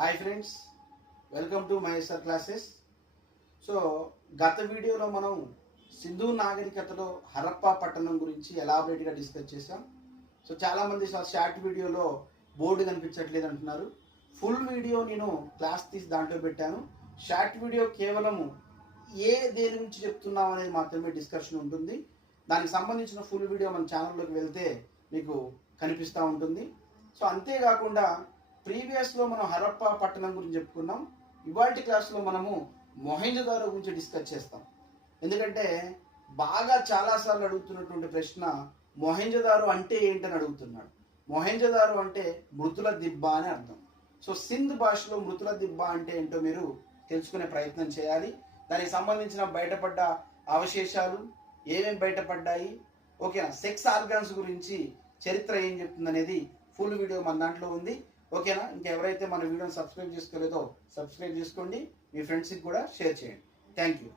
Hi friends welcome to Maheshwar classes so గత వీడియోలో మనం సింధు నాగరికతలో హరప్పా పట్టణం గురించి ఎలాబరేట్గా డిస్కస్ చేసాం సో చాలామంది షార్ట్ వీడియోలో బోర్డు కనిపించట్లేదు అంటున్నారు. ఫుల్ వీడియో నేను క్లాస్ తీసి దాంట్లో పెట్టాను. షార్ట్ వీడియో కేవలము ఏ దేని గురించి చెప్తున్నాం అనేది మాత్రమే డిస్కషన్ ఉంటుంది. దానికి సంబంధించిన ఫుల్ వీడియో మన ఛానల్లోకి వెళ్తే మీకు కనిపిస్తూ ఉంటుంది. సో అంతేకాకుండా ప్రీవియస్లో మనం హరప్పా పట్టణం గురించి చెప్పుకున్నాం. ఇవాటి క్లాస్లో మనము మొహంజదారో గురించి డిస్కస్ చేస్తాం. ఎందుకంటే బాగా చాలాసార్లు అడుగుతున్నటువంటి ప్రశ్న మొహంజదారో అంటే ఏంటని అడుగుతున్నాడు. మొహంజదారో అంటే మృతుల దిబ్బ అని అర్థం. సో సింధ్ భాషలో మృతుల దిబ్బ అంటే ఏంటో మీరు తెలుసుకునే ప్రయత్నం చేయాలి. దానికి సంబంధించిన బయటపడ్డ అవశేషాలు ఏమేమి బయటపడ్డాయి? ఓకేనా? సెక్స్ ఆర్గాన్స్ గురించి చరిత్ర ఏం చెప్తుంది అనేది ఫుల్ వీడియో మన దాంట్లో ఉంది. ఓకేనా? ఇంకెవరైతే మన వీడియోని సబ్స్క్రైబ్ చేసుకోలేదో సబ్స్క్రైబ్ చేసుకోండి. మీ ఫ్రెండ్స్కి కూడా షేర్ చేయండి. Thank you